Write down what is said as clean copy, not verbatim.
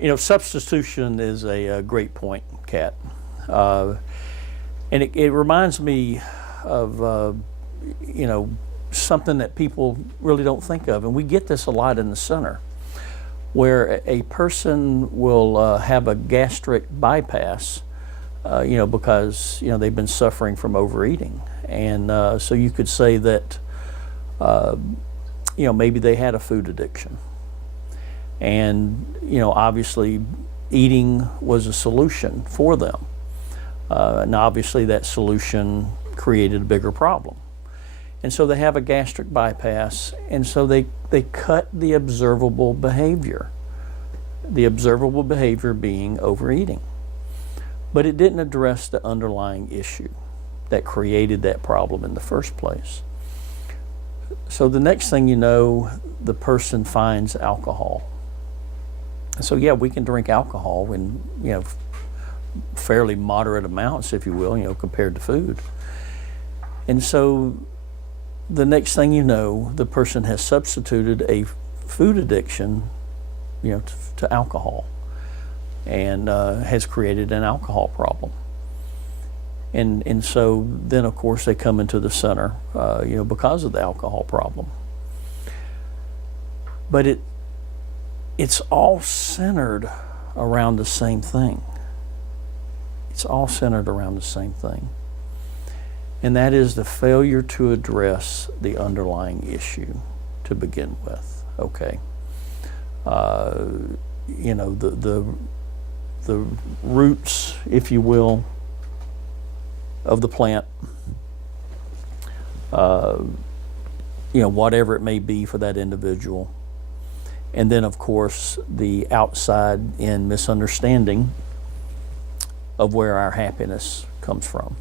Substitution is a great point, Kat. And it reminds me of, something that people really don't think of. And we get this a lot in the center, where a person will have a gastric bypass, because, they've been suffering from overeating. And so you could say that, maybe they had a food addiction. And, obviously eating was a solution for them. And obviously that solution created a bigger problem. And so they have a gastric bypass, and so they cut the observable behavior being overeating. But it didn't address the underlying issue that created that problem in the first place. So the next thing you know, the person finds alcohol. So yeah, we can drink alcohol in, fairly moderate amounts, if you will, compared to food. And so the next thing you know, the person has substituted a food addiction, to alcohol, and has created an alcohol problem. And so then, of course, they come into the center, because of the alcohol problem. But it's all centered around the same thing. It's all centered around the same thing. And that is the failure to address the underlying issue to begin with, okay? The roots, if you will, of the plant, whatever it may be for that individual. And then, of course, the outside in misunderstanding of where our happiness comes from.